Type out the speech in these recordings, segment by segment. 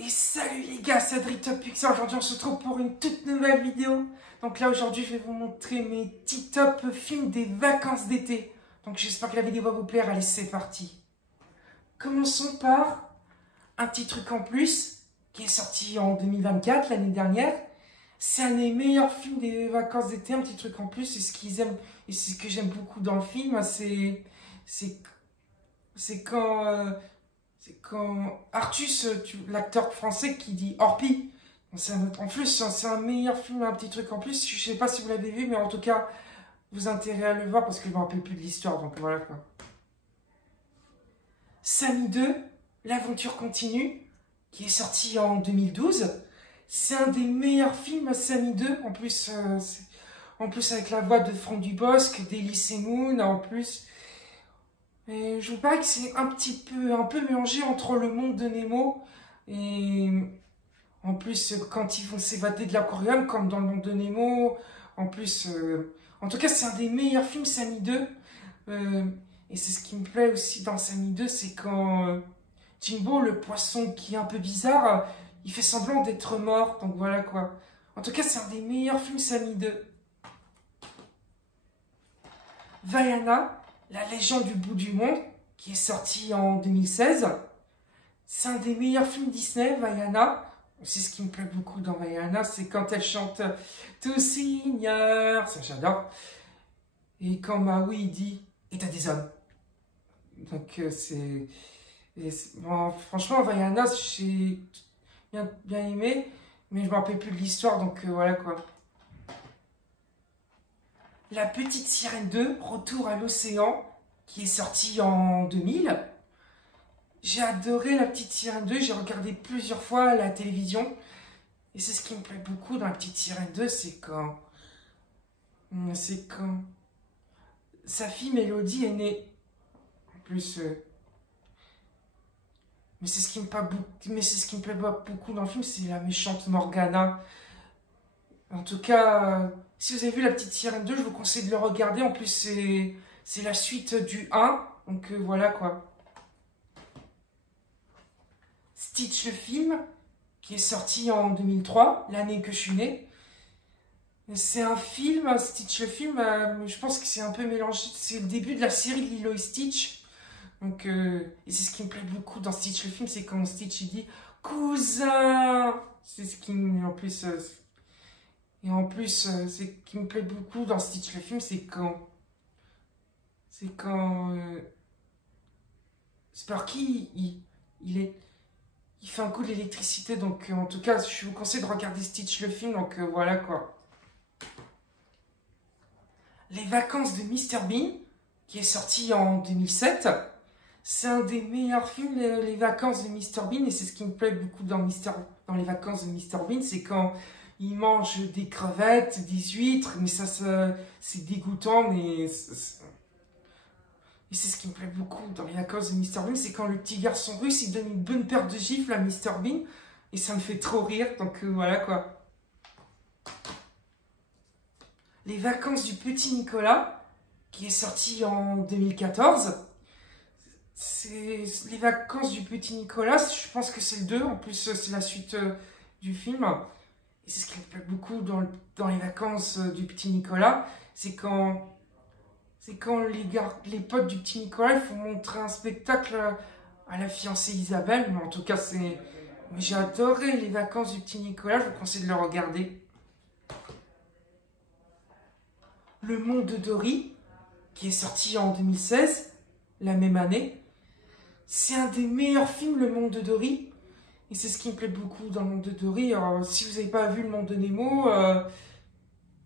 Et salut les gars, c'est Adrien Top Pixel. Aujourd'hui on se retrouve pour une toute nouvelle vidéo. Donc là aujourd'hui je vais vous montrer mes petits top films des vacances d'été. Donc j'espère que la vidéo va vous plaire, allez c'est parti. Commençons par un petit truc en plus qui est sorti en 2024, l'année dernière. C'est un des meilleurs films des vacances d'été, un petit truc en plus. Et ce qu'ils aiment, et c'est ce que j'aime beaucoup dans le film, c'est quand Artus, l'acteur français qui dit Orpi. En plus, c'est un meilleur film, un petit truc en plus. Je sais pas si vous l'avez vu, mais en tout cas, vous intéressez à le voir parce que je me rappelle plus de l'histoire. Donc voilà quoi. Samy 2, l'aventure continue, qui est sorti en 2012. C'est un des meilleurs films, Samy 2. En plus avec la voix de Franck Dubosc, d'Elise Moon, en plus. Et je vous parie que c'est un peu mélangé entre le monde de Nemo et en plus quand ils vont s'évader de l'aquarium, comme dans le monde de Nemo. En plus, en tout cas, c'est un des meilleurs films, Samy 2. Et c'est ce qui me plaît aussi dans Samy 2, c'est quand Jimbo, le poisson qui est un peu bizarre, il fait semblant d'être mort. Donc voilà quoi. En tout cas, c'est un des meilleurs films, Samy 2. Vaiana, la légende du bout du monde, qui est sorti en 2016. C'est un des meilleurs films Disney, Vaiana. C'est ce qui me plaît beaucoup dans Vaiana, c'est quand elle chante Tout seigneur, ça j'adore. Et quand Maui dit Et t'as des hommes. Donc bon, franchement, Vaiana, j'ai bien aimé, mais je ne me rappelle plus de l'histoire, donc voilà quoi. La Petite Sirène 2, Retour à l'océan, qui est sorti en 2000. J'ai adoré La Petite Sirène 2, j'ai regardé plusieurs fois à la télévision. Et c'est ce qui me plaît beaucoup dans La Petite Sirène 2, c'est quand sa fille Mélodie est née. En plus, mais c'est ce qui me plaît beaucoup dans le film, c'est la méchante Morgana. En tout cas, si vous avez vu La Petite Sirène 2, je vous conseille de le regarder. En plus, c'est la suite du 1. Donc voilà quoi. Stitch le film, qui est sorti en 2003, l'année que je suis né. C'est un film, Stitch le film, je pense que c'est un peu mélangé. C'est le début de la série Lilo et Stitch. Donc, et c'est ce qui me plaît beaucoup dans Stitch le film, c'est quand Stitch il dit cousin. C'est ce qui en plus. Et en plus, c'est ce qui me plaît beaucoup dans Stitch le film, c'est quand Sparky, il fait un coup d'électricité. Donc, en tout cas, je vous conseille de regarder Stitch le film. Donc, voilà quoi. Les vacances de Mr Bean, qui est sorti en 2007. C'est un des meilleurs films, les vacances de Mr Bean. Et c'est ce qui me plaît beaucoup dans les vacances de Mr Bean, c'est quand il mange des crevettes, des huîtres, mais c'est dégoûtant, mais et c'est ce qui me plaît beaucoup dans les vacances de Mr Bean, c'est quand le petit garçon russe, il donne une bonne paire de gifles à Mr Bean, et ça me fait trop rire, donc voilà quoi. Les vacances du petit Nicolas, qui est sorti en 2014. Les vacances du petit Nicolas, je pense que c'est le 2, en plus c'est la suite du film. Et c'est ce qui me plaît beaucoup dans les vacances du petit Nicolas, c'est quand les potes du petit Nicolas ils font montrer un spectacle à la fiancée Isabelle. Mais en tout cas, j'ai adoré les vacances du petit Nicolas, je vous conseille de le regarder. Le monde de Dory, qui est sorti en 2016, la même année. C'est un des meilleurs films, Le monde de Dory. Et c'est ce qui me plaît beaucoup dans Le monde de Dory. Alors, si vous n'avez pas vu Le monde de Nemo,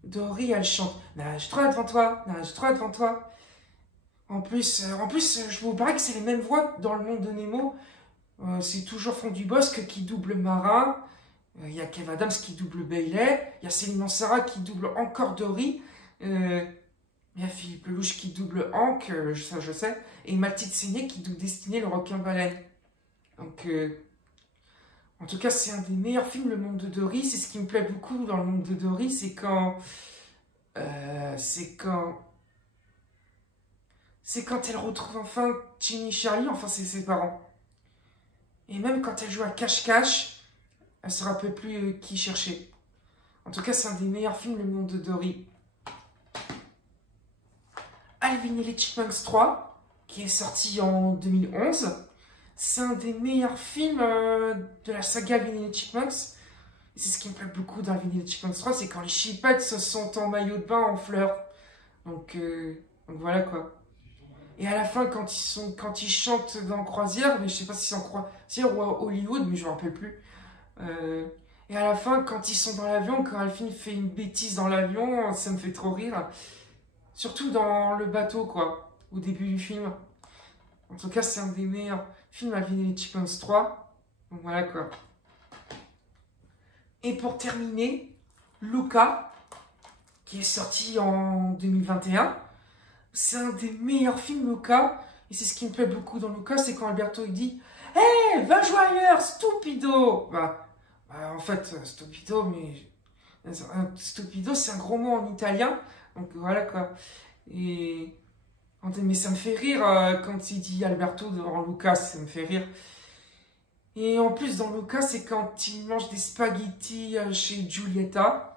Dory, elle chante Nage droit devant toi, nage droit devant toi. En plus, je vous parie que c'est les mêmes voix dans Le monde de Nemo. C'est toujours Franck Dubosc qui double Marin. Il y a Kev Adams qui double Bailey. Il y a Céline Mansara qui double encore Dory. Il y a Philippe Lelouch qui double Hank, ça je sais. Et Mathilde Seigné qui double Destinée, le requin-baleine. Donc, en tout cas, c'est un des meilleurs films, Le monde de Dory. C'est ce qui me plaît beaucoup dans Le monde de Dory, c'est quand elle retrouve enfin Ginny et Charlie, enfin c'est ses parents. Et même quand elle joue à cache-cache, elle se rappelle plus qui cherchait. En tout cas, c'est un des meilleurs films, Le Monde de Dory. Alvin et les Chipmunks 3, qui est sorti en 2011. C'est un des meilleurs films de la saga Alvin et les Chipmunks. C'est ce qui me plaît beaucoup d'Alvin et les Chipmunks 3, c'est quand les Chipettes se sont en maillot de bain en fleurs. Donc voilà quoi. Et à la fin, quand ils chantent dans Croisière, mais je sais pas si c'est en Croisière ou à Hollywood, mais je me rappelle plus. Et à la fin, quand ils sont dans l'avion, quand Alvin fait une bêtise dans l'avion, ça me fait trop rire. Surtout dans le bateau, quoi, au début du film. En tout cas, c'est un des meilleurs films, Alvin et les Chipmunks 3. Donc voilà, quoi. Et pour terminer, Luca, qui est sorti en 2021. C'est un des meilleurs films, Luca. Et c'est ce qui me plaît beaucoup dans Luca, c'est quand Alberto il dit « Hé, va jouer ailleurs, stupido !» En fait, stupido, mais... Stupido, c'est un gros mot en italien. Donc voilà, quoi. Et... Mais ça me fait rire quand il dit Alberto devant Luca, ça me fait rire. Et en plus, dans Luca, c'est quand il mange des spaghettis chez Giulietta.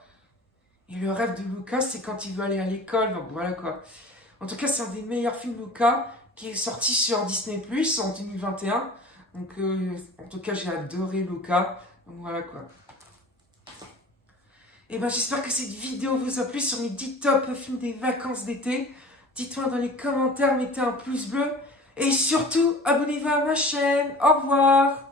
Et le rêve de Luca, c'est quand il veut aller à l'école. Donc voilà, quoi. En tout cas, c'est un des meilleurs films Luca qui est sorti sur Disney Plus en 2021. Donc, en tout cas, j'ai adoré Luca. Donc voilà, quoi. Et ben, j'espère que cette vidéo vous a plu sur mes 10 top films des vacances d'été. Dites-moi dans les commentaires, mettez un pouce bleu. Et surtout, abonnez-vous à ma chaîne. Au revoir.